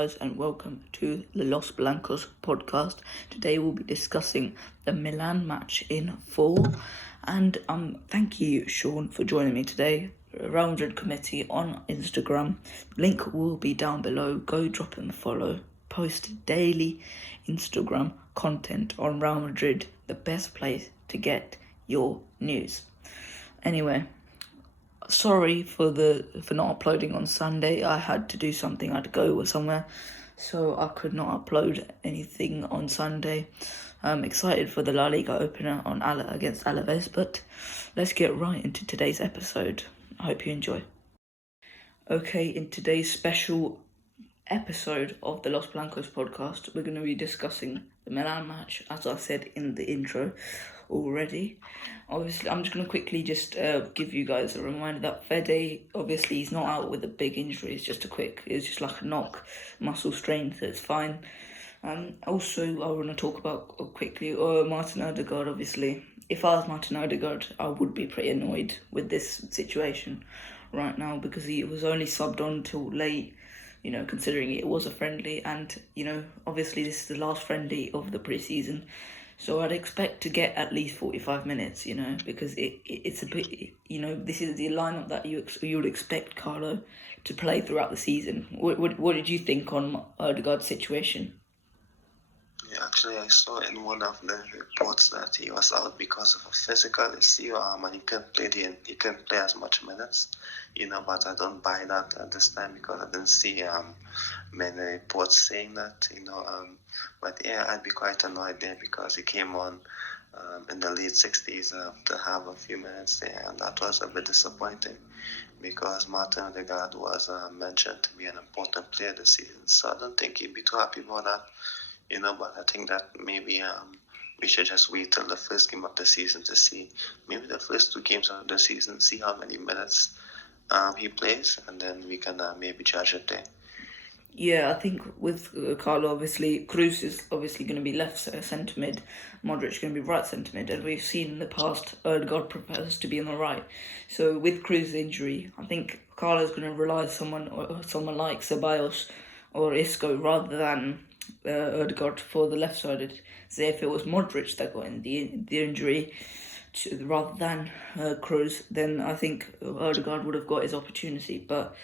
guys, and welcome to the Los Blancos podcast. Today we'll be discussing the Milan match in full, and thank you, Sean, for joining me today. RealMadridCommittee on Instagram. Link will be down below. Go drop him a follow. Post daily Instagram content on Real Madrid, the best place to get your news. Anyway, sorry for not uploading on Sunday. I had to do something. I had to go somewhere, so I could not upload anything on Sunday. I'm excited for the La Liga opener on against Alaves, but let's get right into today's episode. I hope you enjoy. Okay, in today's special episode of the Los Blancos podcast, we're going to be discussing the Milan match, as I said in the intro already. Obviously, I'm just going to quickly give you guys a reminder that Fede, obviously, he's not out with a big injury. It's just like a knock, muscle strain, so it's fine. Also, I want to talk about quickly Martin Odegaard. Obviously, if I was Martin Odegaard, I would be pretty annoyed with this situation right now because he was only subbed on till late, considering it was a friendly, and, obviously this is the last friendly of the pre-season. So I'd expect to get at least 45 minutes, because it's a bit, this is the lineup that you would expect Carlo to play throughout the season. What did you think on Odegaard's situation? Yeah, actually, I saw in one of the reports that he was out because of a physical issue, and he couldn't play as much minutes, but I don't buy that at this time because I didn't see many reports saying that, but yeah, I'd be quite annoyed there because he came on in the late 60s to have a few minutes there, and that was a bit disappointing because Martin Odegaard was mentioned to be an important player this season, so I don't think he'd be too happy about that. But I think that maybe we should just wait till the first game of the season to see, maybe the first two games of the season, see how many minutes he plays, and then we can maybe judge it there. Yeah, I think with Carlo, obviously, Cruz is obviously going to be left centre mid, Modric going to be right centre mid, and we've seen in the past Odegaard prefers to be on the right. So with Cruz's injury, I think Carlo's going to rely on someone like Ceballos or Isco rather than Odegaard for the left-sided. So if it was Modric that got in the injury rather than Cruz, then I think Odegaard would have got his opportunity. But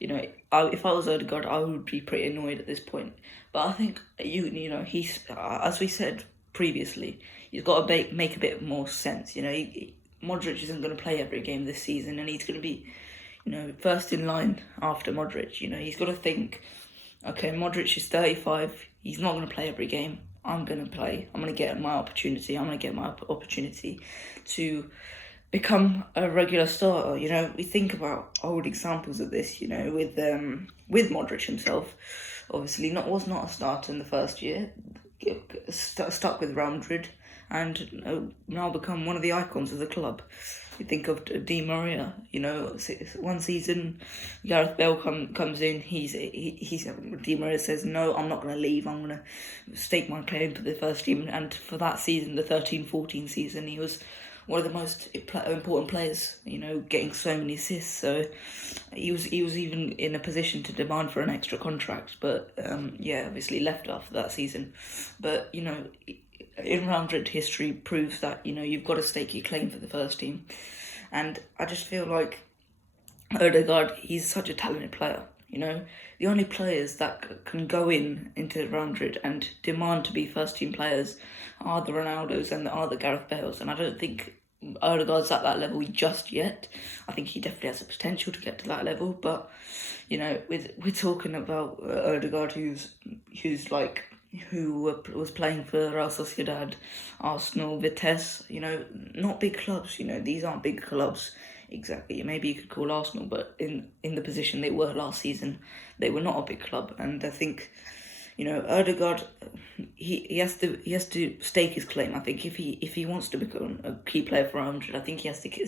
if I was Odegaard, I would be pretty annoyed at this point. But I think he's as we said previously, he's got to make a bit more sense. Modric isn't going to play every game this season, and he's going to be first in line after Modric. He's got to think, okay, Modric is 35. He's not going to play every game. I'm going to play. I'm going to get my opportunity. I'm going to get my opportunity to become a regular starter. We think about old examples of this, with Modric himself. Obviously, was not a starter in the first year. Stuck with Real Madrid and now become one of the icons of the club. You think of Di Maria, one season, Gareth Bale comes in, Di Maria says, no, I'm not going to leave, I'm going to stake my claim for the first team, and for that season, the 13-14 season, he was one of the most important players, getting so many assists, so he was even in a position to demand for an extra contract, but obviously left after that season, but in Real Madrid history proves that you've got to stake your claim for the first team, and I just feel like Odegaard, he's such a talented player. The only players that can go into Real Madrid and demand to be first team players are the Ronaldos and are the Gareth Bales, and I don't think Odegaard's at that level just yet. I think he definitely has the potential to get to that level, but we're talking about Odegaard, who was playing for Real Sociedad, Arsenal, Vitesse, not big clubs, these aren't big clubs exactly. Maybe you could call Arsenal, but in the position they were last season, they were not a big club, and I think, Odegaard, he has to stake his claim. I think if he wants to become a key player for 100, I think he has to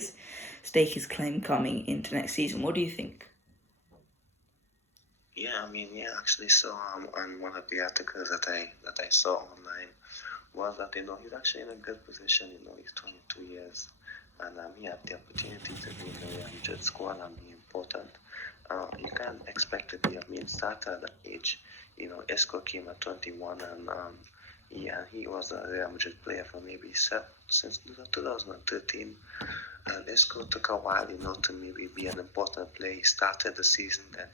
stake his claim coming into next season. What do you think? Yeah, actually, so on one of the articles that I saw online was that he's actually in a good position. He's 22 years, and he had the opportunity to be in the Real Madrid squad and be important. You can't expect to be a main starter at that age. Isco came at 21, and he was a Real Madrid player for maybe since 2013. And Isco took a while, to maybe be an important player. He started the season, then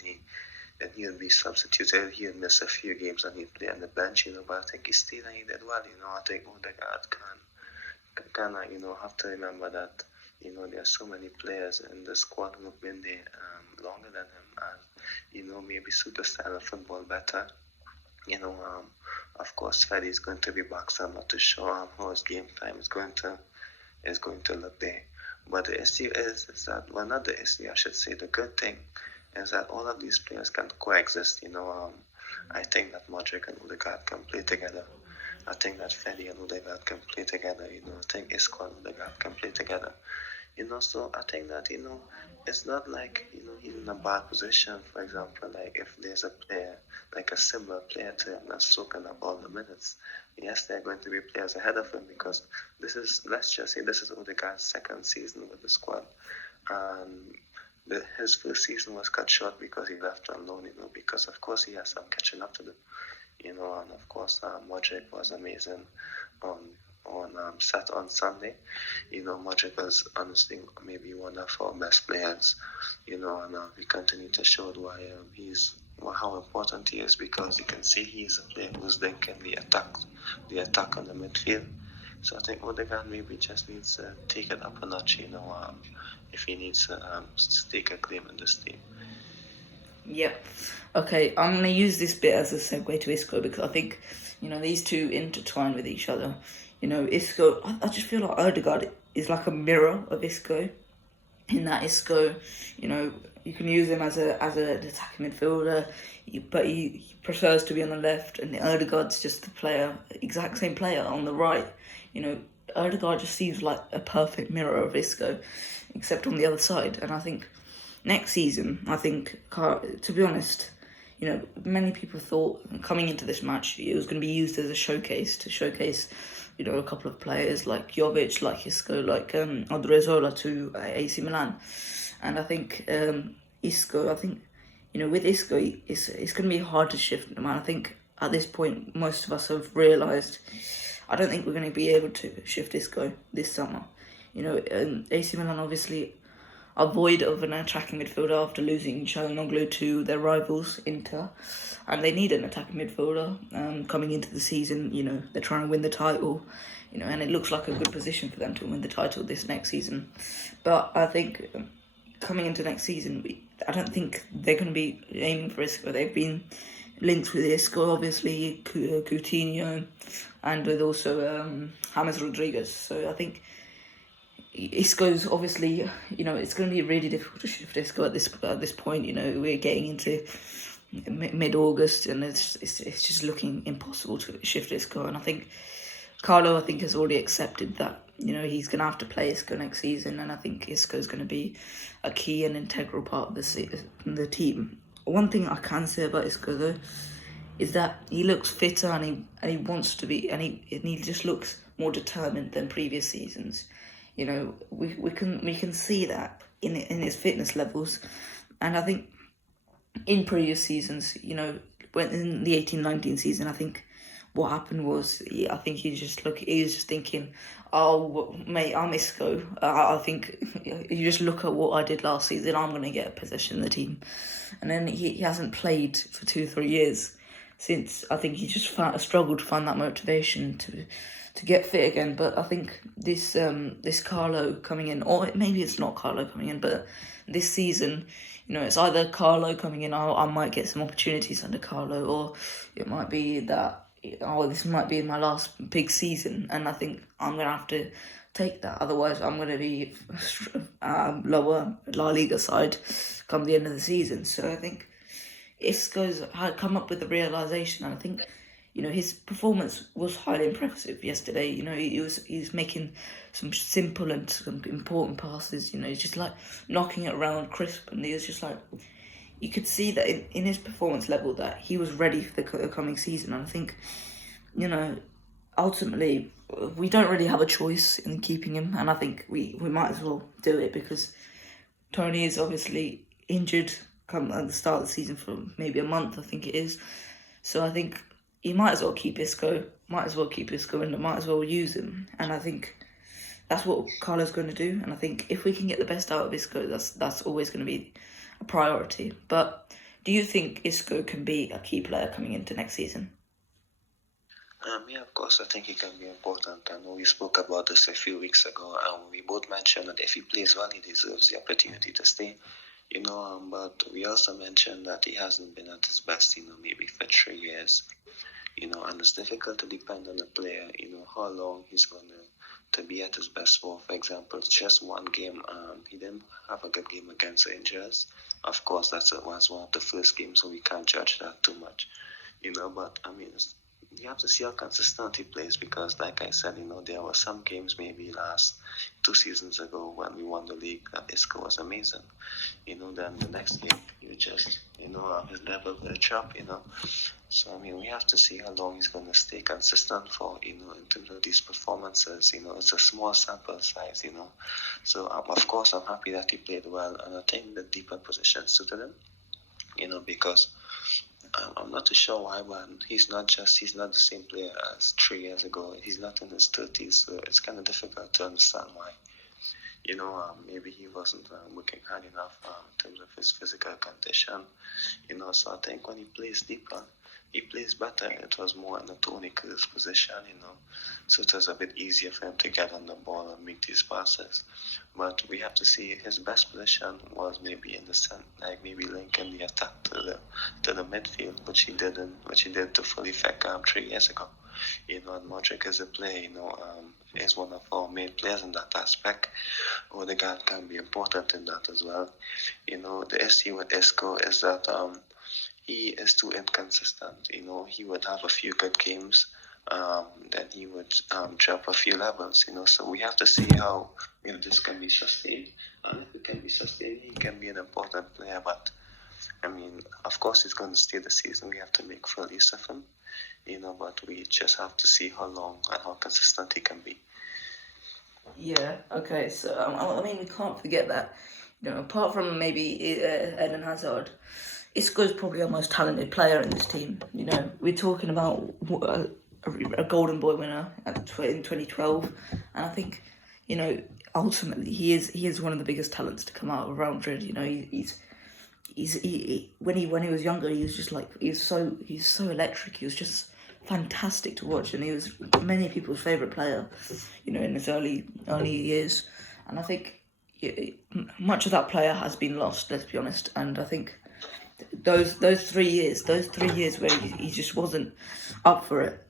he would be substituted. He would miss a few games and he'd play on the bench, but I think he stayed and he did well. I think Odegaard can have to remember that, there are so many players in the squad who have been there longer than him, and, maybe suit the style of football better. Of course, Freddy is going to be back, so I'm not too sure how his game time is going to look there. But the issue is that, well, not the issue, I should say, the good thing is that all of these players can coexist. I think that Modric and Odegaard can play together. I think that Freddy and Odegaard can play together. I think Isco and Odegaard can play together. So I think that, it's not like, he's in a bad position. For example, like if there's a player, like a similar player to him that's soaking up all the minutes, yes, there are going to be players ahead of him, because let's just say this is Odegaard's second season with the squad. And his first season was cut short because he left on loan, because of course he has some catching up to do. And of course Modric was amazing on Sunday. Modric was honestly maybe one of our best players, and we continue to show why how important he is, because you can see he's a player who's linking the attack on the midfield. So I think Odegaard maybe just needs to take it up a notch, if he needs to stake a claim in this team. Yep. Okay, I'm going to use this bit as a segue to Isco, because I think, these two intertwine with each other. Isco, I just feel like Odegaard is like a mirror of Isco, in that Isco, you can use him as an attacking midfielder, but he prefers to be on the left, and Odegaard's just the exact same player on the right. Odegaard just seems like a perfect mirror of Isco, except on the other side. And I think next season, to be honest, many people thought coming into this match it was going to be used as a showcase to showcase, a couple of players like Jovic, like Isco, like Odriozola to AC Milan. And I think Isco, with Isco, it's going to be hard to shift him. And I think at this point, most of us have realised, I don't think we're going to be able to shift Isco this summer. AC Milan obviously are void of an attacking midfielder after losing Çalhanoğlu to their rivals Inter, and they need an attacking midfielder coming into the season. They're trying to win the title, and it looks like a good position for them to win the title this next season. But I think coming into next season, I don't think they're going to be aiming for Isco. They've been linked with Isco, obviously, Coutinho, and with also James Rodriguez. So I think Isco's obviously, it's going to be really difficult to shift Isco at this point. We're getting into mid-August, and it's just looking impossible to shift Isco. And I think Carlo, has already accepted that, he's going to have to play Isco next season, and I think Isco's going to be a key and integral part of the team. One thing I can say about Isco though is that he looks fitter, and he wants to be, and he just looks more determined than previous seasons. We can see that in his fitness levels, and I think in previous seasons, when in the 18-19 season, I think what happened was, he was just thinking, oh mate, I'm Isco. I think you just look at what I did last season, I'm going to get a position in the team, and then he hasn't played for 2-3 years since. I think he just struggled to find that motivation to get fit again. But I think this Carlo coming in, or maybe it's not Carlo coming in, but this season, it's either Carlo coming in, I might get some opportunities under Carlo, or it might be that, this might be my last big season, and I think I'm going to have to take that. Otherwise, I'm going to be lower La Liga side come the end of the season. So I think Isco's had come up with the realisation, and I think, his performance was highly impressive yesterday. He was making some simple and some important passes. He's just like knocking it around crisp, and he was just like, you could see that in his performance level that he was ready for the coming season. And I think, ultimately, we don't really have a choice in keeping him, and I think we might as well do it, because Tony is obviously injured come at the start of the season for maybe a month, I think it is. So I think you might as well keep Isco, and might as well use him. And I think that's what Carlo's going to do. And I think if we can get the best out of Isco, that's always going to be a priority. But do you think Isco can be a key player coming into next season? Yeah, of course, I think he can be important. I know we spoke about this a few weeks ago, and we both mentioned that if he plays well, he deserves the opportunity to stay. But we also mentioned that he hasn't been at his best, maybe for 3 years. And it's difficult to depend on a player, how long he's going to be at his best for. For example, just one game, he didn't have a good game against Rangers. Of course, was one of the first games, so we can't judge that too much. But I mean, you have to see how consistent he plays, because like I said, there were some games maybe last 2 seasons ago when we won the league that Isco was amazing. Then the next game you just his level will drop. So I mean, we have to see how long he's going to stay consistent for, in terms of these performances. It's a small sample size. So of course I'm happy that he played well, and I think the deeper position suited him. Because I'm not too sure why, but he's not the same player as 3 years ago. He's not in his 30s, so it's kind of difficult to understand why. Maybe he wasn't working hard enough in terms of his physical condition. So I think when he plays deeper, he plays better. It was more in a Tony Kroos position, so it was a bit easier for him to get on the ball and make these passes. But we have to see his best position was maybe in the center, like maybe linking the attack to the midfield, which he did to full effect 3 years ago. And Modric is a player, is one of our main players in that aspect. Odegaard can be important in that as well. The issue with Isco is that he is too inconsistent. He would have a few good games, then he would drop a few levels. So we have to see how this can be sustained. And if it can be sustained, he can be an important player. But I mean, of course, he's going to stay the season. We have to make full use of him. But we just have to see how long and how consistent he can be. Yeah, okay, so I mean, we can't forget that, apart from maybe Eden Hazard, Isco's probably our most talented player in this team. We're talking about a Golden Boy winner in 2012, and I think, ultimately he is one of the biggest talents to come out of Real Madrid. When he was younger, he was just like he's so electric. He was just fantastic to watch, and he was many people's favourite player, in his early years. And I think much of that player has been lost, let's be honest. And I think those 3 years where he just wasn't up for it,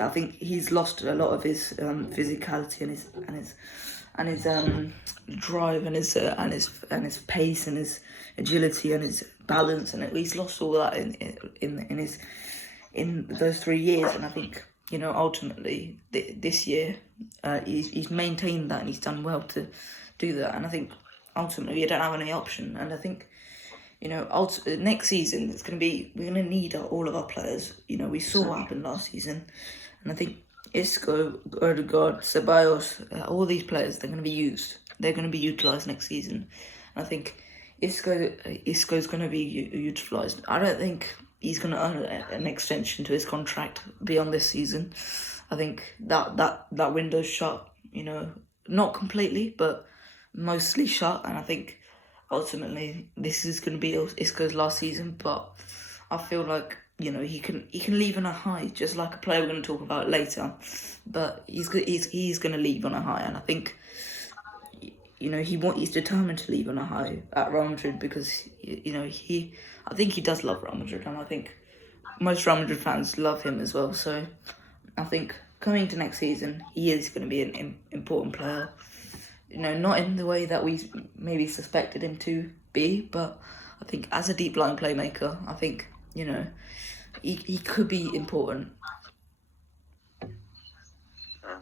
I think he's lost a lot of his physicality and his drive and his pace and his agility and his balance, and he's lost all that in those 3 years. And I think ultimately this year he's maintained that, and he's done well to do that. And I think ultimately we don't have any option. And I think next season we're gonna need all of our players. We saw what happened last season, and I think Isco, Odegaard, Ceballos, all these players, they're going to be used. They're going to be utilised next season. And I think Isco's going to be utilised. I don't think he's going to earn an extension to his contract beyond this season. I think that window's shut, not completely, but mostly shut. And I think ultimately this is going to be Isco's last season. But I feel like he can leave on a high, just like a player we're going to talk about later. But he's going to leave on a high, and I think he's determined to leave on a high at Real Madrid, because I think he does love Real Madrid, and I think most Real Madrid fans love him as well. So I think coming to next season, he is going to be an important player. Not in the way that we maybe suspected him to be, but I think as a deep line playmaker, I think he could be important.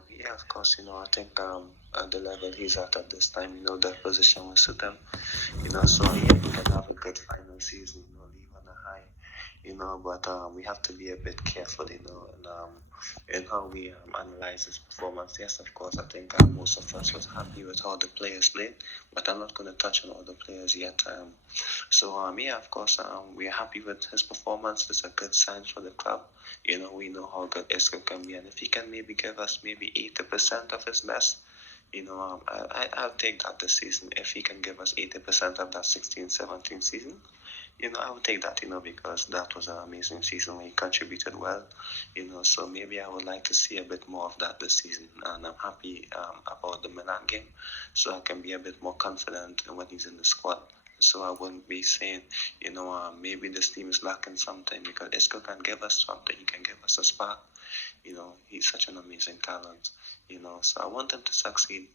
Yeah, of course. I think at the level he's at this time, that position will suit him. So he can have a good final season, leave on a high. but we have to be a bit careful, in how we analyze his performance. Yes, of course, I think most of us was happy with how the players played, but I'm not going to touch on all the players yet. Yeah, of course, we're happy with his performance. It's a good sign for the club. We know how good Isco can be, and if he can maybe give us maybe 80% of his best, I'll take that this season. If he can give us 80% of that 16-17 season, I would take that, because that was an amazing season where he contributed well, so maybe I would like to see a bit more of that this season, and I'm happy about the Milan game, so I can be a bit more confident when he's in the squad. So I wouldn't be saying, maybe this team is lacking something, because Isco can give us something. He can give us a spark. He's such an amazing talent, so I want him to succeed,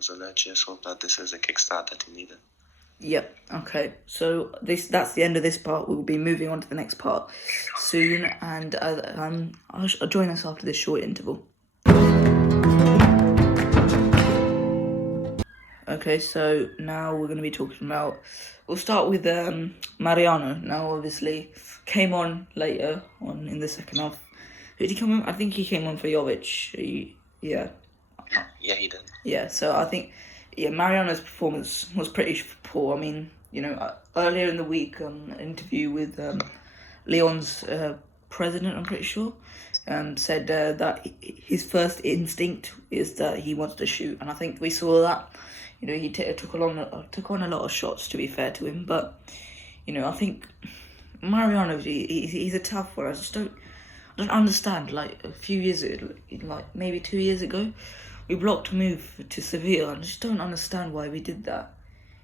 so let's just hope that this is a kickstart that he needed. Yep. Okay. So that's the end of this part. We will be moving on to the next part soon, and I'll join us after this short interval. Okay, so now we're going to be talking about. We'll start with Mariano. Now, obviously, came on later on in the second half. Who did he come on? I think he came on for Jovic. Yeah, he did. Yeah, so I think Mariano's performance was pretty poor. I mean, earlier in the week, an interview with Lyon's president, I'm pretty sure, said that his first instinct is that he wants to shoot, and I think we saw that. He took on a lot of shots, to be fair to him, but I think Mariano, he's a tough one. I don't understand. Like a few years ago, like maybe 2 years ago, we blocked a move to Sevilla. I just don't understand why we did that.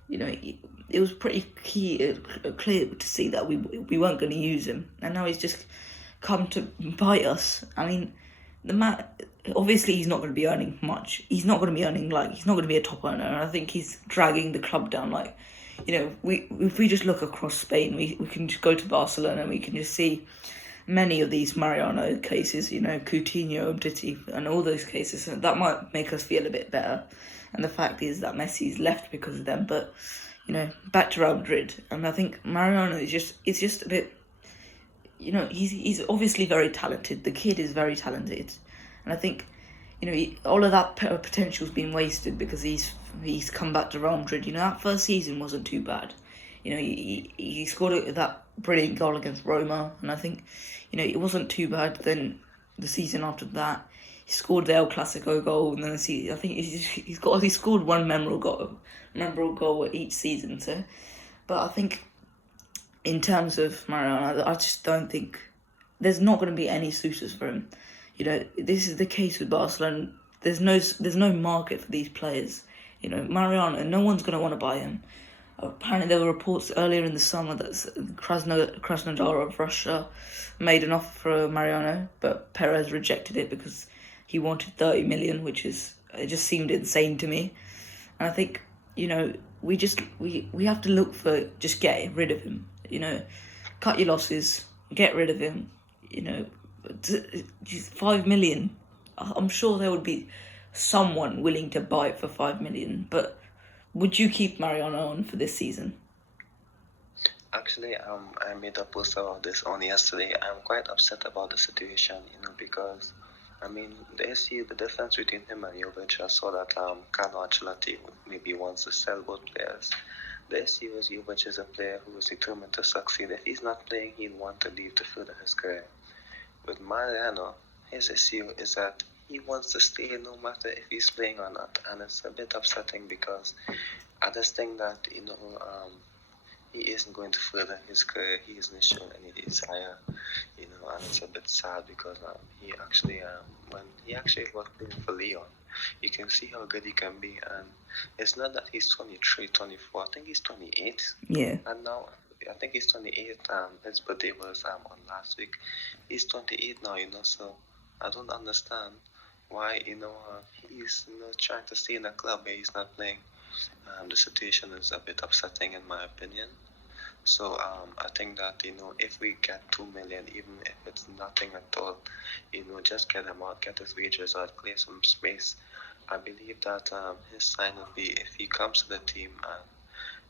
It was pretty clear to see that we weren't going to use him, and now he's just come to bite us. I mean, obviously he's not going to be earning much. He's not going to be earning he's not going to be a top earner. And I think he's dragging the club down. If we just look across Spain, we can just go to Barcelona and we can just see many of these Mariano cases, Coutinho, Umtiti, and all those cases. And that might make us feel a bit better. And the fact is that Messi's left because of them. But, back to Real Madrid. And I think Mariano is just a bit, he's obviously very talented. The kid is very talented. And I think, all of that potential's been wasted because he's come back to Real Madrid. That first season wasn't too bad. He scored that brilliant goal against Roma, and I think, it wasn't too bad. Then the season after that, he scored the El Clasico goal, and then I think he scored one memorable goal each season. So, but I think in terms of Mariano, I just don't think there's not going to be any suitors for him. This is the case with Barcelona. There's no market for these players. Mariano, no one's going to want to buy him. Apparently, there were reports earlier in the summer that Krasnodar of Russia made an offer for Mariano, but Perez rejected it because he wanted 30 million, it just seemed insane to me. And I think, we have to look for just getting rid of him. Cut your losses, get rid of him. 5 million. I'm sure there would be someone willing to buy it for 5 million, but would you keep Mariano on for this season? Actually, I made a post about this on yesterday. I'm quite upset about the situation, because, the difference between him and Jovic. I saw that Carlo Ancelotti maybe wants to sell both players. The issue is Jovic is a player who is determined to succeed. If he's not playing, he'd want to leave to further his career. With Mariano, his issue is that he wants to stay no matter if he's playing or not, and it's a bit upsetting because I just think that he isn't going to further his career. He isn't showing any desire, and it's a bit sad because he actually when he actually was playing for Lyon, you can see how good he can be, and it's not that he's 23, 24. I think he's 28. Yeah. And now I think he's 28. His birthday was on last week. He's 28 now, so I don't understand why, he's, trying to stay in a club where he's not playing. The situation is a bit upsetting in my opinion. So I think that, if we get 2 million, even if it's nothing at all, just get him out, get his wages out, clear some space. I believe that his sign would be if he comes to the team and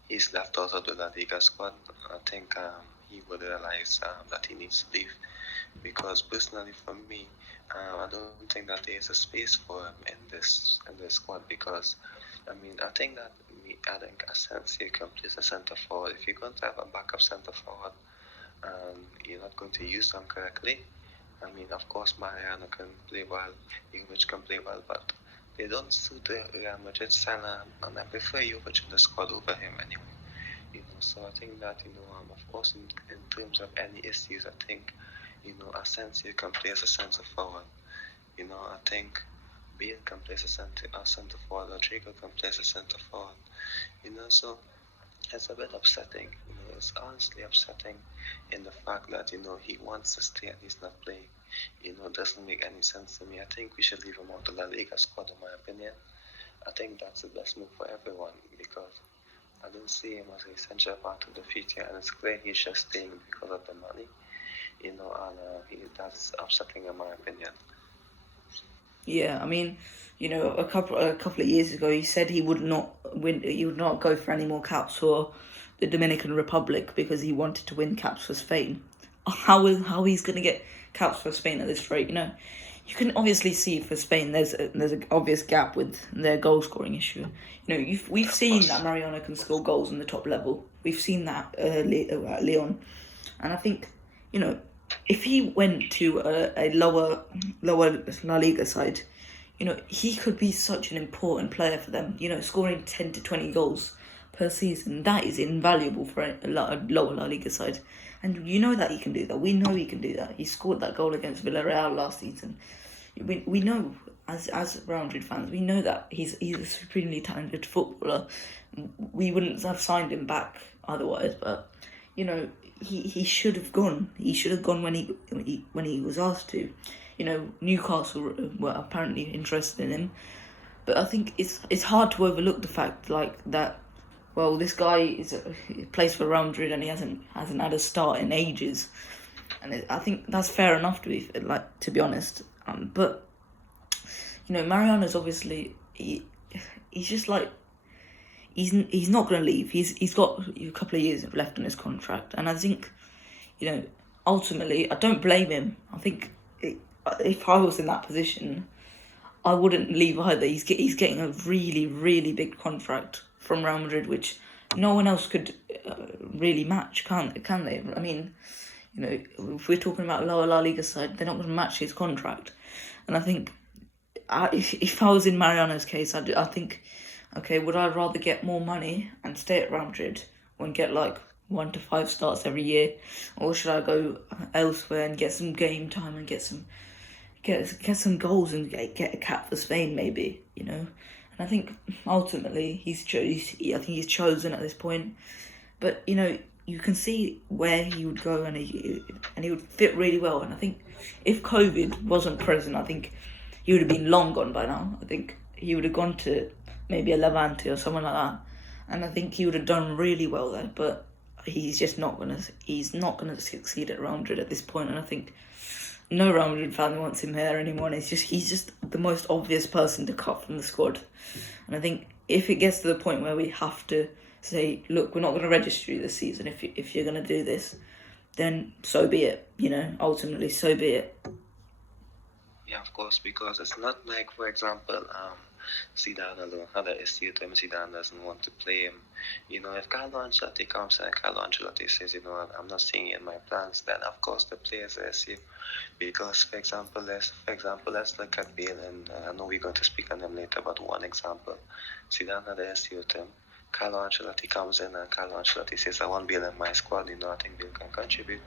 he's left out of the La Liga squad, I think he would realize that he needs to leave. Because personally, for me, I don't think that there is a space for him in this squad. Because I think that adding Asensio can play as a centre forward. If you're going to have a backup centre forward and you're not going to use them correctly, of course, Mariano can play well, Jovic can play well, but they don't suit the Real Madrid style, and I prefer Jovic in the squad over him anyway. So I think that of course, in terms of any issues, I think Asensio can play as a centre forward. I think Bale can play as a centre forward. Rodrigo can play as a centre forward. So it's a bit upsetting. It's honestly upsetting in the fact that he wants to stay and he's not playing. Doesn't make any sense to me. I think we should leave him out of La Liga squad, in my opinion. I think that's the best move for everyone because I don't see him as an essential part of the future, and it's clear he's just staying because of the money. And that's upsetting in my opinion. Yeah, a couple of years ago, he said he would not win. He would not go for any more caps for the Dominican Republic because he wanted to win caps for Spain. How he's going to get caps for Spain at this rate? You can obviously see for Spain there's an obvious gap with their goal scoring issue. We've seen that Mariano can score goals on the top level. We've seen that at Lyon, and I think if he went to a lower La Liga side, he could be such an important player for them. Scoring 10 to 20 goals per season, that is invaluable for a lower La Liga side. And that he can do that. We know he can do that. He scored that goal against Villarreal last season. We know, as Real Madrid fans, we know that he's a supremely talented footballer. We wouldn't have signed him back otherwise, but he should have gone. He should have gone when he was asked to. Newcastle were apparently interested in him, but I think it's hard to overlook the fact that. Well, this guy plays for Real Madrid and he hasn't had a start in ages, and I think that's fair enough to be honest. But Mariano's obviously he's just he's not going to leave. He's got a couple of years left on his contract, and I think ultimately I don't blame him. I think if I was in that position, I wouldn't leave either. He's getting a really, really big contract from Real Madrid, which no one else could really match, can they? If we're talking about lower La Liga side, they're not going to match his contract. And I think if I was in Mariano's case, I think, okay, would I rather get more money and stay at Real Madrid and get 1 to 5 starts every year, or should I go elsewhere and get some game time and get some goals and get a cap for Spain maybe, And I think ultimately he's chosen at this point. But you can see where he would go and he would fit really well. And I think if COVID wasn't present, I think he would have been long gone by now. I think he would have gone to maybe a Levante or someone like that, and I think he would have done really well there. But he's just not gonna succeed at Real Madrid at this point. And I think no Real Madrid fan wants him here anymore. And he's just the most obvious person to cut from the squad. And I think if it gets to the point where we have to say, look, we're not going to register you this season if you're going to do this, then so be it. Ultimately, so be it. Yeah, of course, because it's not like, for example, Zidane alone had an issue with him. Zidane doesn't want to play him. If Carlo Ancelotti comes and Carlo Ancelotti says, I'm not seeing it in my plans, then of course the players are issue. Because, for example, let's look at Bale, and I know we're going to speak on him later, but one example, Zidane had an issue with him. Carlo Ancelotti comes in and Carlo Ancelotti says, I want Bale in my squad, I think Bale can contribute.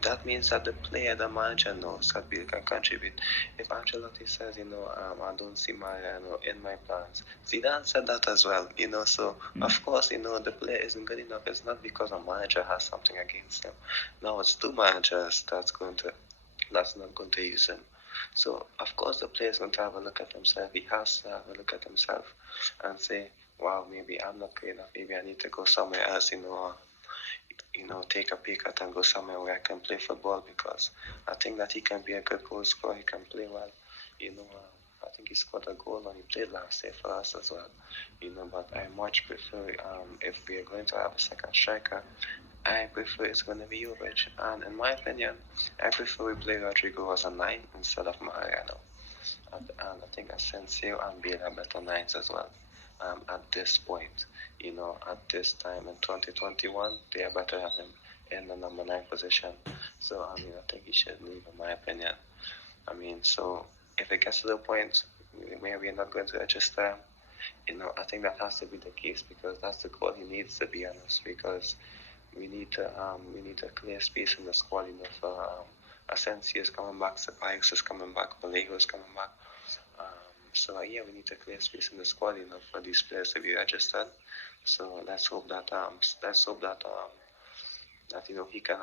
That means that the player, the manager knows that Bale can contribute. If Ancelotti says, I don't see Mariano in my plans, Zidane said that as well, so of course, the player isn't good enough. It's not because a manager has something against him. Now it's 2 managers that's not going to use him. So, of course, the player is going to have a look at himself. He has to have a look at himself and say, wow, maybe I'm not good enough. Maybe I need to go somewhere else, take a pay cut and go somewhere where I can play football, because I think that he can be a good goal scorer. He can play well. I think he scored a goal when he played last year for us as well. But I much prefer if we are going to have a second striker, I prefer it's going to be Jovic. And in my opinion, I prefer we play Rodrigo as a 9 instead of Mariano. And I think Asensio and Bale are better 9s as well. At this point, at this time in 2021, they are better than him in the number 9 position. So, I think he should leave, in my opinion. So if it gets to the point where we're not going to register, I think that has to be the case because that's the goal he needs, to be honest. Because we need to clear space in the squad. For Asensio is coming back, Ceballos is coming back, Vallejo is coming back. We need to clear space in the squad, for these players to be registered. So let's hope that he can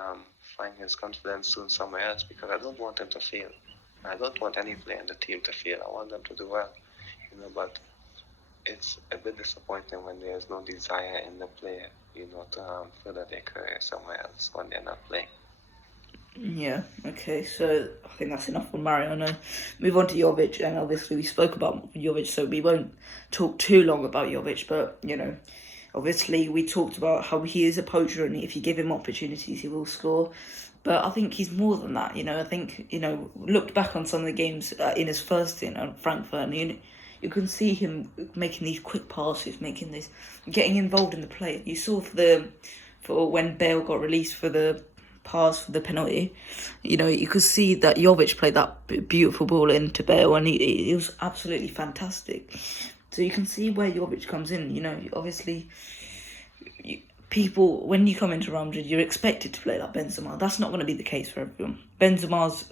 find his confidence soon somewhere else, because I don't want him to fail. I don't want any player in the team to fail. I want them to do well, but it's a bit disappointing when there's no desire in the player, to further their career somewhere else when they're not playing. Yeah, okay, so I think that's enough on Mariano. Move on to Jovic, and obviously we spoke about Jovic, so we won't talk too long about Jovic, but, obviously we talked about how he is a poacher, and if you give him opportunities, he will score. But I think he's more than that, I think, looked back on some of the games in his first stint at Frankfurt, and you can see him making these quick passes, getting involved in the play. You saw for when Bale got released for the pass for the penalty, you could see that Jovic played that beautiful ball into Bale, and he was absolutely fantastic. So you can see where Jovic comes in. Obviously, people, when you come into Real Madrid, you're expected to play like Benzema. That's not going to be the case for everyone. Benzema's,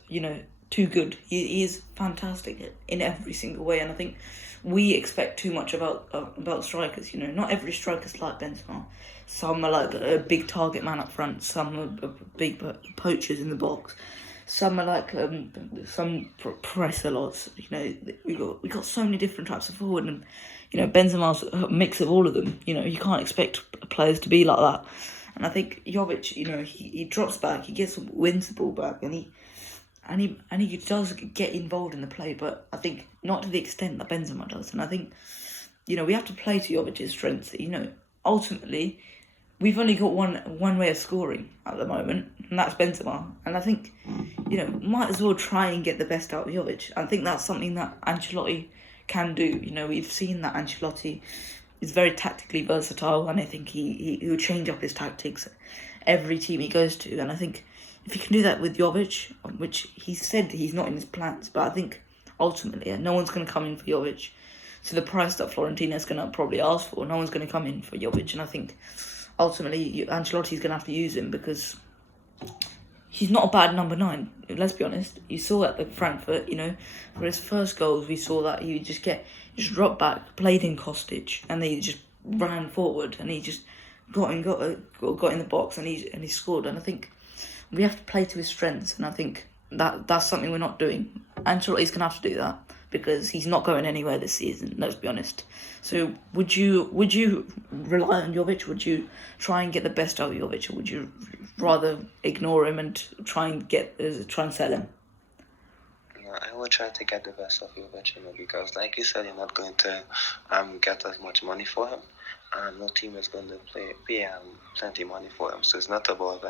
too good. He is fantastic in every single way, and I think we expect too much about strikers. Not every striker's like Benzema. Some are like a big target man up front. Some are big poachers in the box. Some are like some press a lot. We got so many different types of forward, and Benzema's a mix of all of them. You can't expect players to be like that. And I think Jovic, he drops back, he wins the ball back, and he does get involved in the play, but I think not to the extent that Benzema does. And I think, we have to play to Jovic's strengths. Ultimately, we've only got one way of scoring at the moment, and that's Benzema. And I think, might as well try and get the best out of Jovic. I think that's something that Ancelotti can do. We've seen that Ancelotti is very tactically versatile, and I think he'll change up his tactics every team he goes to. And I think if he can do that with Jovic, which he said he's not in his plans, but I think ultimately no one's going to come in for Jovic. So the price that Florentina's going to probably ask for, no one's going to come in for Jovic. And I think ultimately Ancelotti's going to have to use him because he's not a bad number 9. Let's be honest. You saw at the Frankfurt, for his first goals, we saw that he would just drop back, played in Kostic, and he just ran forward, and he just got in the box, and he scored. And I think we have to play to his strengths, and I think that's something we're not doing. Ancelotti's going to have to do that because he's not going anywhere this season, let's be honest. So would you rely on Jovic? Would you try and get the best out of Jovic, or would you rather ignore him and try and sell him? I will try to get the best of Jovic, because like you said, you're not going to get as much money for him. No team is going to pay plenty money for him. So it's not about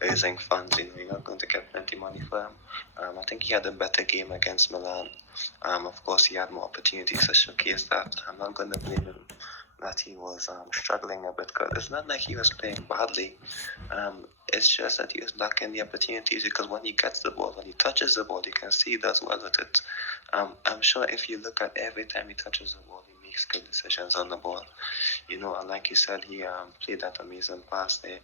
raising funds. You're not going to get plenty money for him. I think he had a better game against Milan. Of course, he had more opportunities to showcase that. I'm not going to blame him that he was struggling a bit, because it's not like he was playing badly. It's just that he was lacking the opportunities, because when he gets the ball, when he touches the ball, you can see he does well with it. I'm sure if you look at every time he touches the ball, he makes good decisions on the ball. And like you said, he played that amazing pass there.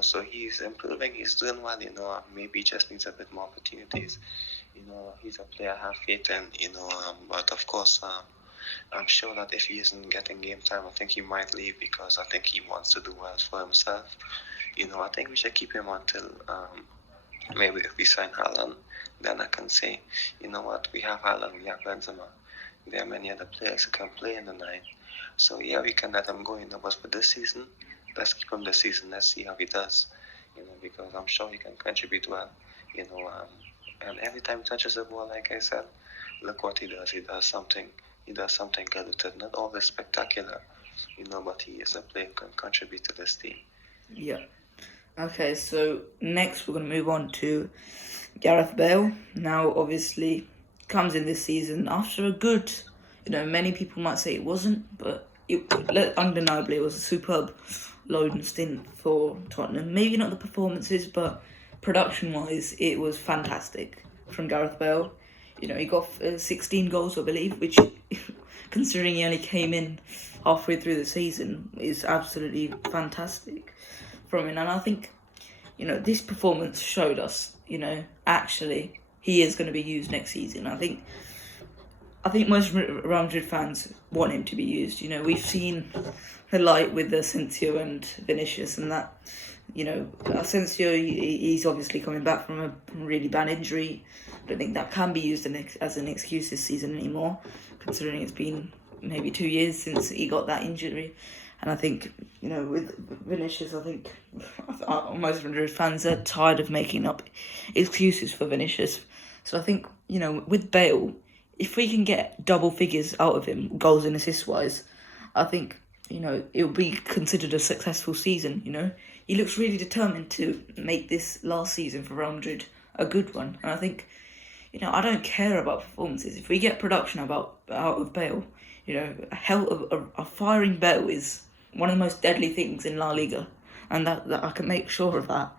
So he's improving, he's doing well. Maybe he just needs a bit more opportunities. He's a player I have faith in. But of course, I'm sure that if he isn't getting game time, I think he might leave, because I think he wants to do well for himself. I think we should keep him until maybe if we sign Haaland, then I can say, we have Haaland, we have Benzema. There are many other players who can play in the 9. So we can let him go, but for this season, let's keep him this season. Let's see how he does, because I'm sure he can contribute well, and every time he touches the ball, like I said, look what he does. He does something good with it. Not always spectacular, but he is a player who can contribute to this team. Yeah. Okay, so next we're going to move on to Gareth Bale. Now, obviously, comes in this season after a good, many people might say it wasn't, but undeniably it was a superb loan stint for Tottenham. Maybe not the performances, but production-wise, it was fantastic from Gareth Bale. He got 16 goals, I believe, which, considering he only came in halfway through the season, is absolutely fantastic from him. And I think, this performance showed us, actually he is going to be used next season. I think most Real Madrid fans want him to be used. We've seen the light with Asensio and Vinicius, and that, Asensio, he's obviously coming back from a really bad injury. I don't think that can be used as an excuse this season anymore, considering it's been maybe 2 years since he got that injury. And I think, with Vinicius, I think most Madrid fans are tired of making up excuses for Vinicius. So I think, with Bale, if we can get double figures out of him, goals and assists wise, I think, it'll be considered a successful season. He looks really determined to make this last season for Real Madrid a good one. And I think, I don't care about performances. If we get production out of Bale, a firing Bale is one of the most deadly things in La Liga, and that I can make sure of that.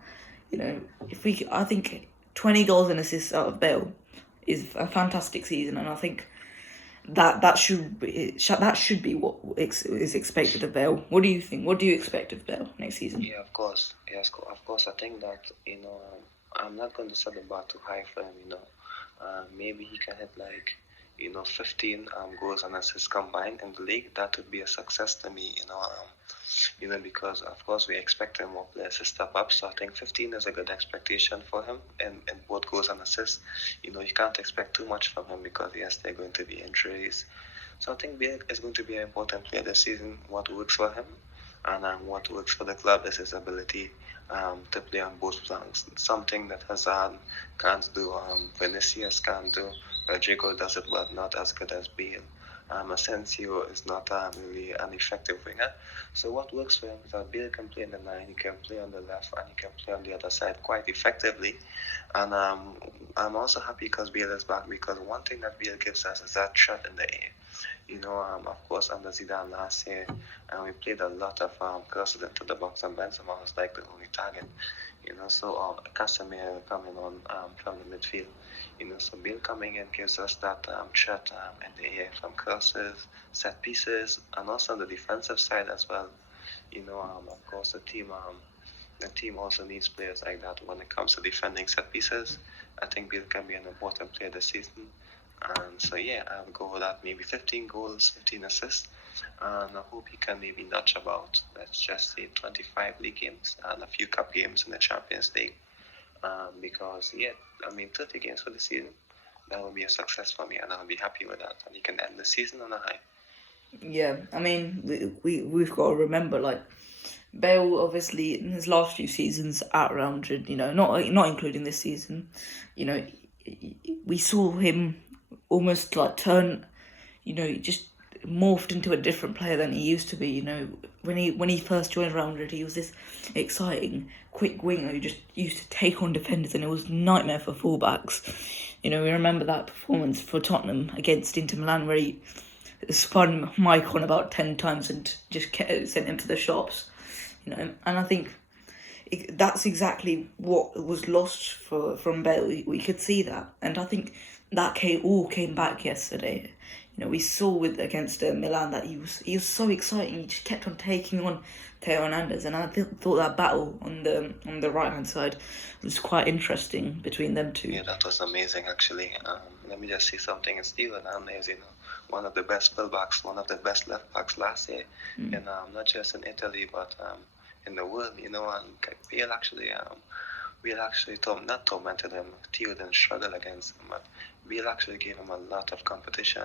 I think 20 goals and assists out of Bale is a fantastic season, and I think that should be what is expected of Bale. What do you think? What do you expect of Bale next season? Yeah, of course. Yes, of course. I think that I'm not going to set the bar too high for him. Maybe he can hit 15 goals and assists combined in the league. That would be a success to me. Because of course we expect more players to step up. So I think 15 is a good expectation for him in both goals and assists. You can't expect too much from him because yes, there are going to be injuries. So I think Bale is going to be an important player this season. What works for him and what works for the club is his ability to play on both flanks. Something that Hazard can't do, Vinicius can't do, Rodrigo does it but not as good as Bale. Asensio is not really an effective winger. So what works for him is that Bale can play in the 9, he can play on the left, and he can play on the other side quite effectively. And I'm also happy because Bale is back, because one thing that Bale gives us is that threat in the air. Of course, under Zidane last year, we played a lot of crosses into the box, and Benzema was like the only target. So Casemiro coming on from the midfield. So Bale coming in gives us that threat in the air from crosses, set pieces, and also on the defensive side as well. Of course, the team also needs players like that when it comes to defending set pieces. I think Bale can be an important player this season. And so yeah, I'll go with that. Maybe 15 goals, 15 assists, and I hope he can maybe notch about, let's just say, 25 league games and a few cup games in the Champions League. Because 30 games for the season, that would be a success for me, and I'll be happy with that. And he can end the season on a high. Yeah, I mean, we've got to remember, Bale, obviously, in his last few seasons at Real Madrid, not including this season, we saw him almost turn, just morphed into a different player than he used to be. When he first joined Real Madrid, he was this exciting, quick winger who just used to take on defenders, and it was a nightmare for fullbacks. We remember that performance for Tottenham against Inter Milan where he spun Mike on about 10 times and just sent him to the shops. And I think that's exactly what was lost from Bale. We could see that, and I think that all came back yesterday. We saw against Milan that he was so exciting. He just kept on taking on Theo Hernandez, and I thought that battle on the right hand side was quite interesting between them two. Yeah, that was amazing actually. Let me just say something. Theo Hernandez, one of the best fullbacks, one of the best left backs last year, and not just in Italy but in the world. And Bale actually. Bale actually not tormented him. Theo didn't struggle against him, but Bale actually gave him a lot of competition.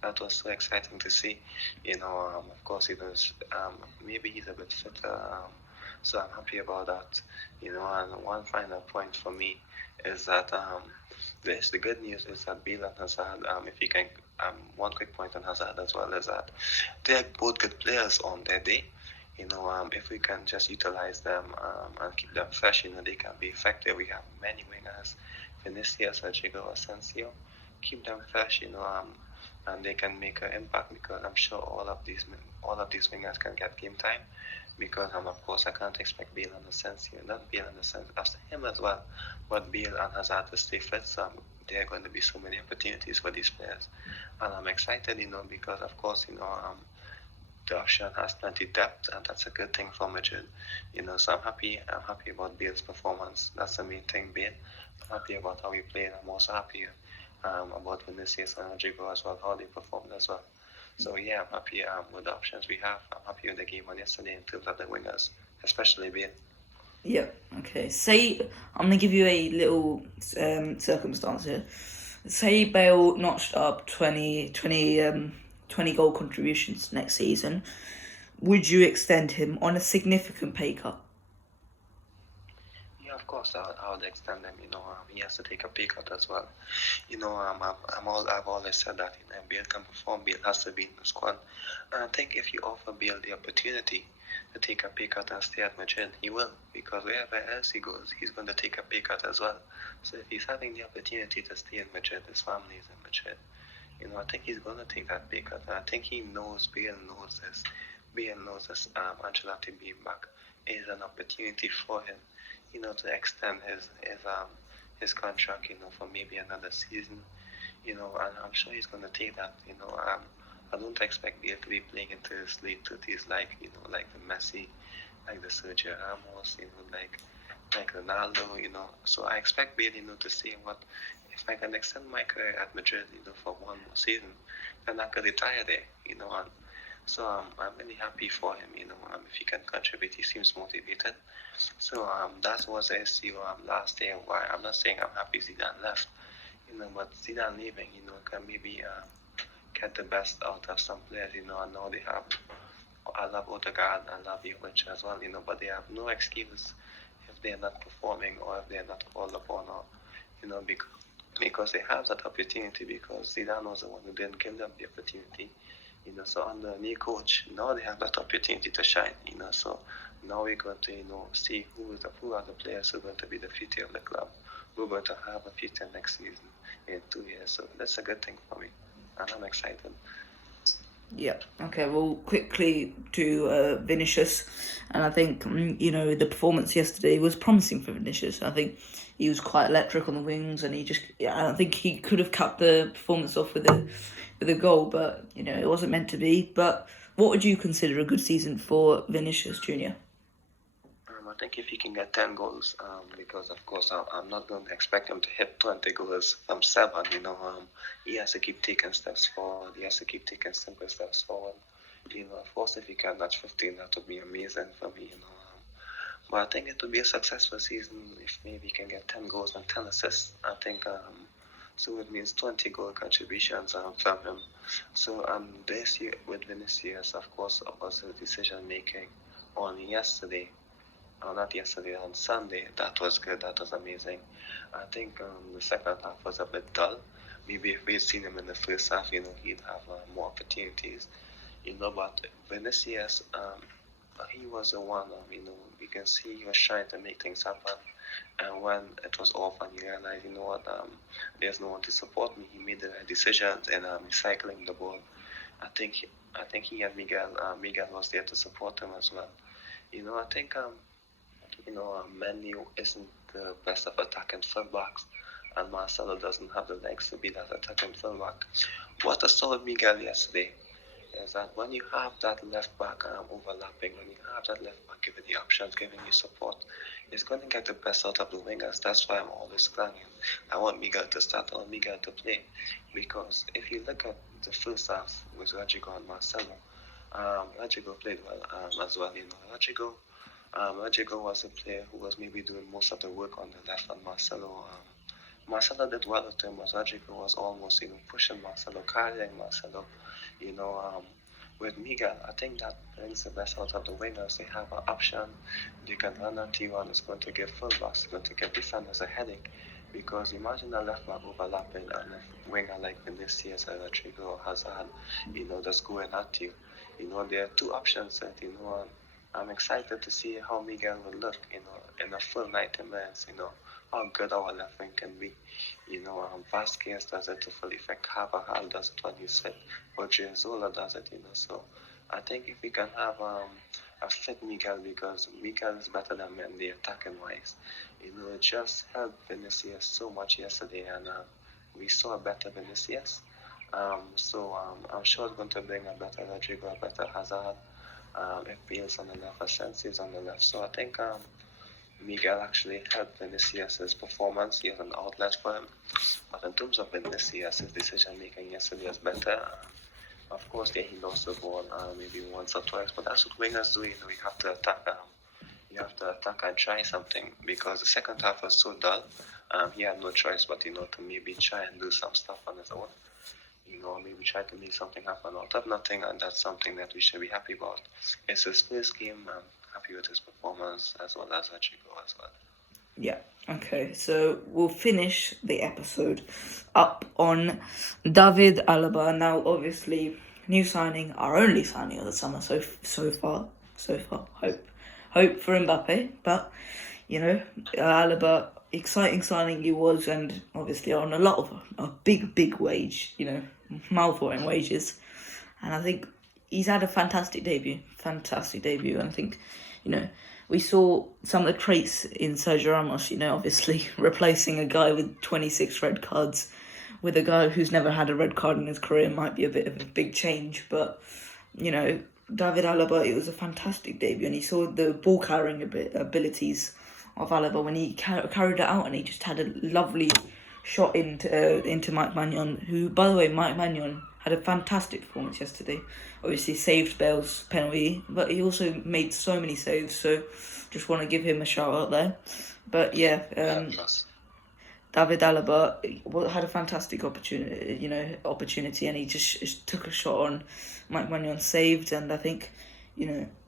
That was so exciting to see. Of course, maybe he's a bit fitter, so I'm happy about that. And one final point for me is that the good news is that Bale and Hazard, if you can, one quick point on Hazard as well is that they're both good players on their day. If we can just utilize them and keep them fresh, they can be effective. We have many wingers, Vinicius, Rodrigo, Asensio. Keep them fresh, and they can make an impact because I'm sure all of these wingers can get game time. Because of course I can't expect Bale and Asensio, not Bale and Asensio, after him as well, but Bale and Hazard to stay fit. So there are going to be so many opportunities for these players, and I'm excited, because of course, the option has plenty depth, and that's a good thing for Madrid. So I'm happy. I'm happy about Bale's performance. That's the main thing, Bale. I'm happy about how he played. I'm also happy about Vinicius and Rodrigo as well, how they performed as well. So yeah, I'm happy with the options we have. I'm happy with the game on yesterday in terms of the wingers, especially Bale. Yep. Okay. Say I'm gonna give you a little circumstance here. Say Bale notched up 20 goal contributions next season. Would you extend him on a significant pay cut? Yeah, of course, I would extend him. He has to take a pay cut as well. I've always said that Bale can perform. Bale has to be in the squad. And I think if you offer Bale the opportunity to take a pay cut and stay at Madrid, he will, because wherever else he goes, he's going to take a pay cut as well. So if he's having the opportunity to stay in Madrid, his family is in Madrid, I think he's going to take that pay cut. And I think Bale knows this. Bale knows this. Ancelotti being back is an opportunity for him, to extend his contract, for maybe another season, and I'm sure he's going to take that. I don't expect Bale to be playing into his late 30s like the Messi, like the Sergio Ramos, like Ronaldo, So I expect Bale, to say what, if I can extend my career at Madrid, for one more season, then I could retire there, and so I'm really happy for him, if he can contribute, he seems motivated. So that was the issue last year. Why I'm not saying I'm happy Zidane left, but Zidane leaving, can maybe get the best out of some players, and now they have. I love Odegaard, I love Jovic as well, but they have no excuse if they're not performing or if they're not called upon, or because they have that opportunity, because Zidane was the one who didn't give them the opportunity. So under the new coach, now they have that opportunity to shine. So now we're going to, see who are the players who are going to be the future of the club. We're going to have a future next season in 2 years. So that's a good thing for me, and I'm excited. Yeah. Okay. Well, quickly to Vinicius, and I think the performance yesterday was promising for Vinicius. I think he was quite electric on the wings, and I think he could have capped the performance off with a goal, but it wasn't meant to be. But what would you consider a good season for Vinicius Junior? I think if he can get 10 goals, because of course I'm not going to expect him to hit 20 goals from 7. He has to keep taking steps forward. He has to keep taking simple steps forward. Of course, if he can match 15, that would be amazing for me. But I think it would be a successful season if maybe he can get 10 goals and 10 assists. I think so. It means 20 goal contributions from him. So this year with Vinicius, of course, was the decision making on yesterday. Not yesterday, on Sunday. That was good. That was amazing. I think the second half was a bit dull. Maybe if we'd seen him in the first half, he'd have more opportunities. But Vinicius, he was the one. You can see he was trying to make things happen. And when it was off, and he realized, there's no one to support me. He made the right decisions and recycling the ball. I think he and Miguel. Miguel was there to support him as well. I think Menu isn't the best of attacking fullbacks, and Marcelo doesn't have the legs to be that attacking fullback. What I saw with Miguel yesterday is that when you have that left back overlapping, when you have that left back giving the options, giving you support, it's going to get the best out of the wingers. That's why I'm always clanging. I want Miguel to start, I want Miguel to play, because if you look at the first half with Rodrigo and Marcelo, Rodrigo played well as well. Rodrigo was a player who was maybe doing most of the work on the left, and Marcelo did well with him, but Rodrigo was almost pushing Marcelo, carrying Marcelo. With Miguel, I think that brings the best out of the wingers. They have an option. They can run at you, and it's going to give fullbacks, it's going to give defenders a headache. Because imagine a left back overlapping and a winger like Vinicius or Rodrigo or Hazard, just going at you. There are two options that, I'm excited to see how Miguel will look, in a full 90 minutes, how good our left wing can be. Vasquez does it to full effect, Carvajal does it when he's fit, Odriozola does it, so I think if we can have a fit Miguel, because Miguel is better than Mendy attacking wise, it just helped Vinicius so much yesterday, and we saw a better Vinicius. I'm sure it's going to bring a better Rodrigo, a better Hazard. If Bale's on the left, Asensio's on the left. So I think Miguel actually helped Vinicius' performance. He has an outlet for him. But in terms of Vinicius, his decision making yesterday was better. Of course, yeah, he lost the ball maybe once or twice, but that's what wingers do. You have to attack. You have to attack and try something, because the second half was so dull. He had no choice but to maybe try and do some stuff on his own. Maybe try to make something happen out of nothing, and that's something that we should be happy about. It's his first game. I'm happy with his performance, as well as Rodrigo as well. Yeah, okay, so we'll finish the episode up on David Alaba. Now, obviously, new signing, our only signing of the summer so far. Hope for Mbappe, but, Alaba, exciting signing he was, and obviously on a big wage, mouth-watering wages, and I think he's had a fantastic debut, and I think, we saw some of the traits in Sergio Ramos, obviously replacing a guy with 26 red cards with a guy who's never had a red card in his career might be a bit of a big change, but, David Alaba, it was a fantastic debut, and he saw the ball carrying abilities of Alaba when he carried it out, and he just had a lovely shot into Mike Maignan, who, by the way, Mike Maignan had a fantastic performance yesterday. Obviously saved Bale's penalty, but he also made so many saves, so just want to give him a shout out there. But yeah, David Alaba had a fantastic opportunity, and he just took a shot on Mike Maignan, saved, and I think,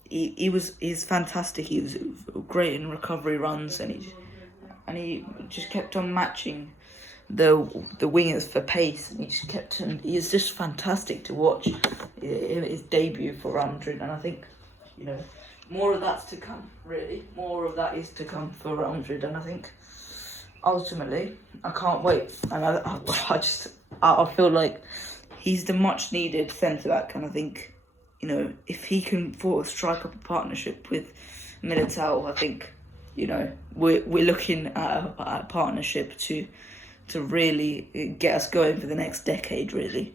he's fantastic. He was great in recovery runs, and he just kept on matching the wingers for pace, and he's just fantastic to watch. His debut for Real Madrid, and I think, more of that's to come, really. More of that is to come for Real Madrid, and I think ultimately I can't wait, and I feel like he's the much needed centre back, and I think, if he can strike up a partnership with Militao, I think, we're looking at a partnership to really get us going for the next decade, really.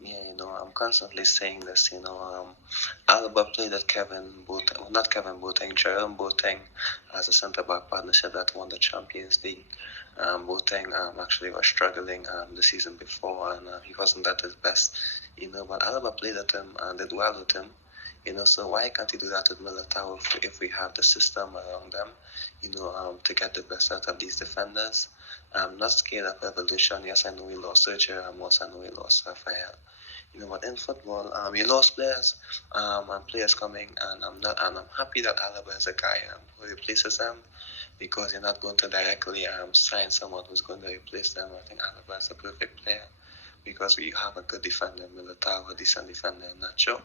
Yeah, I'm constantly saying this, Alaba played at Jerome Boateng as a centre-back partnership that won the Champions League. Boateng actually was struggling the season before, and he wasn't at his best, but Alaba played at him and did well with him. So why can't he do that with Militao if we have the system around them, to get the best out of these defenders? I'm not scared of evolution. Yes, I know we lost Sergio Ramos, I know we lost Rafael. But in football, you lost players, and players coming, and I'm happy that Alaba is a guy who replaces them, because you're not going to directly sign someone who's going to replace them. I think Alaba is a perfect player, because we have a good defender in Militao, a decent defender in Nacho.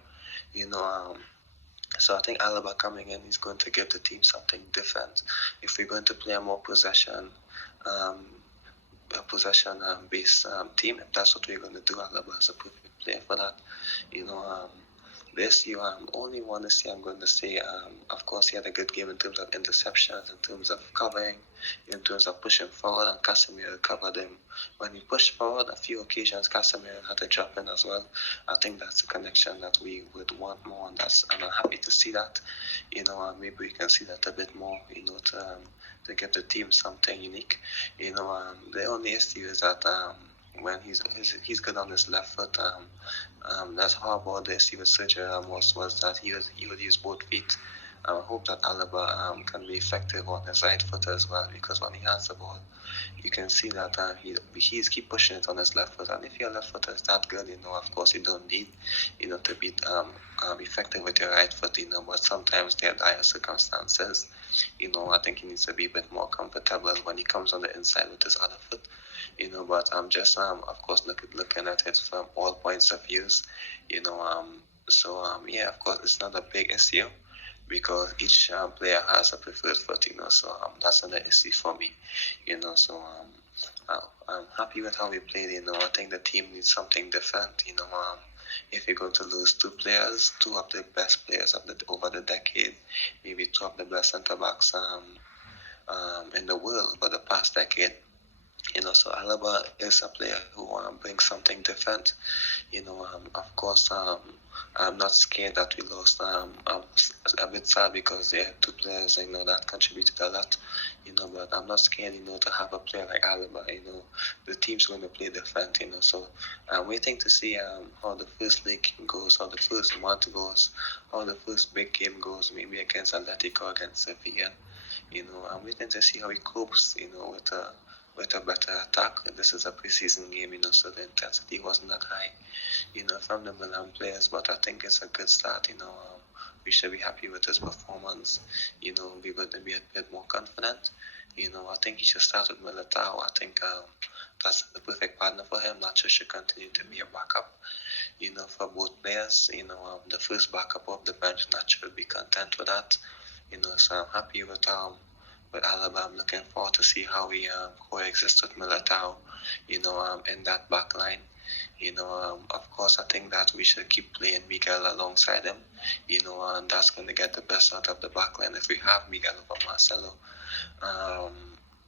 So I think Alaba coming in is going to give the team something different. If we're going to play a more possession-based team, if that's what we're going to do, Alaba is a perfect player for that. This year, only one this year I'm going to say, of course, he had a good game in terms of interceptions, in terms of covering, in terms of pushing forward, and Casemiro covered him. When he pushed forward, a few occasions, Casemiro had to drop in as well. I think that's a connection that we would want more, and I'm happy to see that. Maybe we can see that a bit more, to give the team something unique. The only issue is that when he's good on his left foot, that's how about the issue with Sergio Ramos was that he would use both feet. I hope that Alaba can be effective on his right foot as well, because when he has the ball, you can see that he's keep pushing it on his left foot, and if your left foot is that good, of course you don't need to be effective with your right foot, but sometimes there are dire circumstances. I think he needs to be a bit more comfortable when he comes on the inside with his other foot. But I'm just of course looking at it from all points of views. So yeah, of course, it's not a big issue because each player has a preferred foot, So that's not an issue for me, So I'm happy with how we played, I think the team needs something different, If you're going to lose two players, two of the best players of the over the decade, maybe two of the best centre backs in the world for the past decade. So Alaba is a player who brings something different. Of course, I'm not scared that we lost. I'm a bit sad because there are two players, that contributed a lot. But I'm not scared, to have a player like Alaba. The team's going to play different. So I'm waiting to see how the first league goes, how the first month goes, how the first big game goes, maybe against Atletico, against Sevilla. I'm waiting to see how he copes, with a better attack. This is a preseason game, so the intensity wasn't that high, from the Milan players, but I think it's a good start, we should be happy with his performance, we're going to be a bit more confident, I think he should start with Militao. I think that's the perfect partner for him. Nacho should continue to be a backup, for both players, the first backup of the bench, Nacho will be content with that, so I'm happy with Alaba. I'm looking forward to see how we coexist with Militao, in that back line. Of course, I think that we should keep playing Miguel alongside him, and that's going to get the best out of the back line if we have Miguel over Marcelo.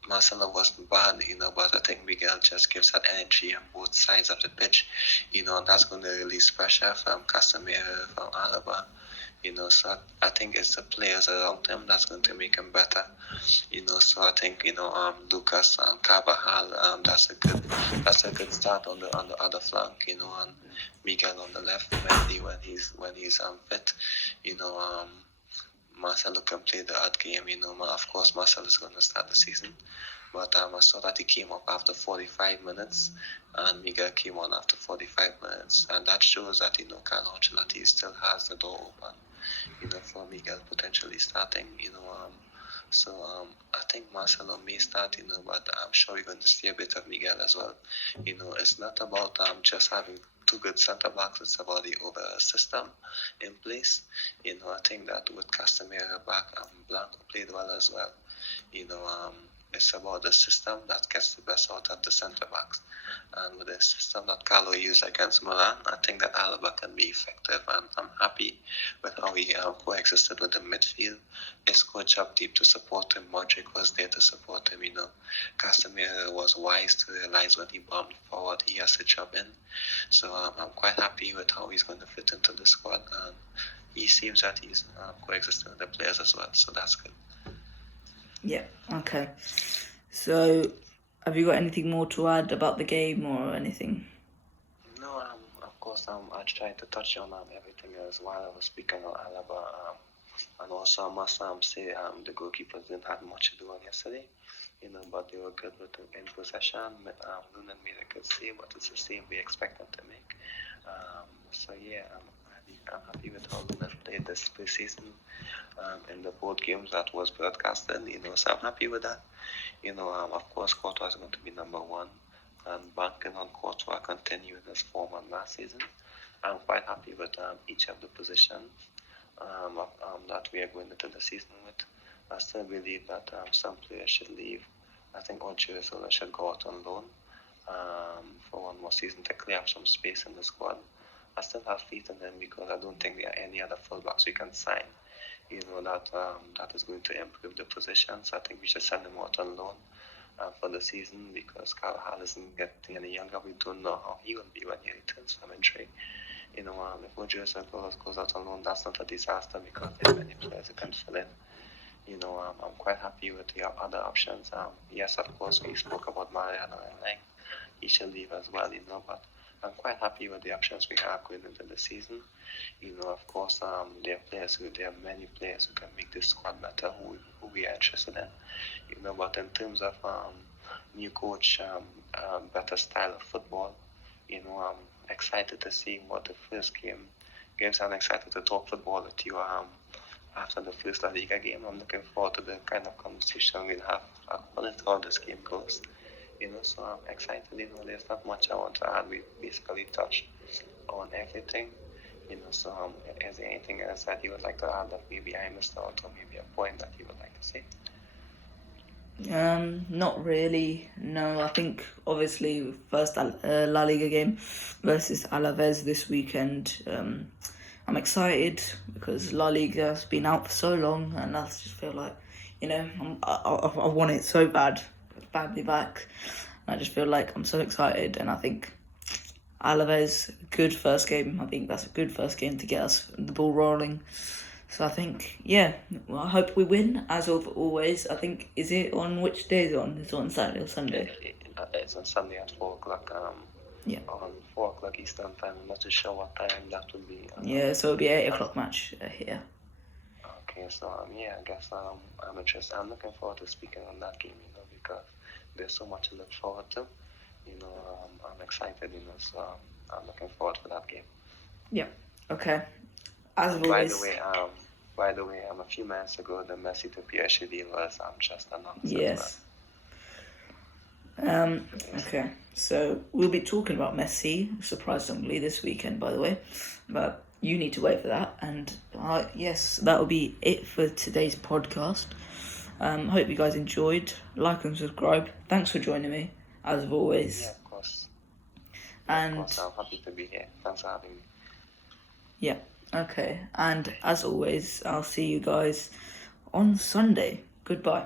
Marcelo wasn't bad, but I think Miguel just gives that energy on both sides of the pitch, and that's going to release pressure from Casemiro, from Alaba. So I think it's the players around him that's going to make him better. So I think Lucas and Carvajal, that's a good start on the other flank. And Miguel on the left, Mendy when he's fit. Marcelo can play the odd game. Of course Marcelo is going to start the season, but I saw that he came up after 45 minutes, and Miguel came on after 45 minutes, and that shows that Carlo Ancelotti still has the door open, for Miguel potentially starting, So I think Marcelo may start, but I'm sure we're going to see a bit of Miguel as well. It's not about just having two good centre backs. It's about the overall system in place. I think that with Casemiro back, Blanco played well as well. It's about the system that gets the best out of the centre backs. And with the system that Carlo used against Milan, I think that Alaba can be effective, and I'm happy with how he coexisted with the midfield. His coach up deep to support him. Modric was there to support him. Casemiro was wise to realize when he bombed forward, he has to jump in. So I'm quite happy with how he's going to fit into the squad, and he seems that he's coexisting with the players as well. So that's good. Yeah, okay. So, have you got anything more to add about the game or anything? No, of course, I tried to touch on everything else while I was speaking on Alaba. And also, I must say the goalkeepers didn't have much to do on yesterday, but they were good with in possession. Noonan made a good save, but it's a save we expect them to make. So yeah, I'm happy with how Noonan played this preseason. In the both games that was broadcasted, so I'm happy with that. Of course, Courtois is going to be number one, and banking on Courtois continuing his form on last season. I'm quite happy with each of the positions that we are going into the season with. I still believe that some players should leave. I think Odriozola should go out on loan for one more season to clear up some space in the squad. I still have faith in them because I don't think there are any other fullbacks we can sign that is going to improve the position. So I think we should send him out on loan for the season because Carvajal isn't getting any younger. We don't know how he will be when he returns from injury. If Odriozola goes out on loan, that's not a disaster because there are many players who can fill in. I'm quite happy with the other options. Yes, of course, we spoke about Mariano and he should leave as well, but I'm quite happy with the options we have going into the season. Of course, there are many players who can make this squad better who we are interested in. But in terms of new coach, better style of football, I'm excited to see what the first game gives. I'm excited to talk football with you after the first La Liga game. I'm looking forward to the kind of conversation we'll have on how this game goes. So I'm excited. There's not much I want to add. We basically touched on everything. So is there anything else that you would like to add that maybe I missed out, or maybe a point that you would like to say? Not really. No, I think obviously first La Liga game versus Alaves this weekend. I'm excited because La Liga's been out for so long, and I just feel like, I want it so badly back. I just feel like I'm so excited, and I think Alaves, good first game. I think that's a good first game to get us the ball rolling. So I think, well, I hope we win, as of always. I think, is it on which day is it on? It's on Saturday or Sunday? It's on Sunday at 4 o'clock. On 4 o'clock Eastern time. I'm not too sure what time that would be. So it'll be 8 o'clock match here. Okay, so I guess I'm interested. I'm looking forward to speaking on that game, because there's so much to look forward to. I'm excited, so I'm looking forward to that game. Yeah. Okay. As by always. the way, a few minutes ago, the Messi to PSG deal was just announced. Yes. Okay. So we'll be talking about Messi, surprisingly, this weekend, by the way. But you need to wait for that. And yes, that will be it for today's podcast. Hope you guys enjoyed. Like and subscribe. Thanks for joining me, as always. Yeah, of course. And of course, I'm happy to be here. Thanks for having me. Yeah. Okay. And as always, I'll see you guys on Sunday. Goodbye.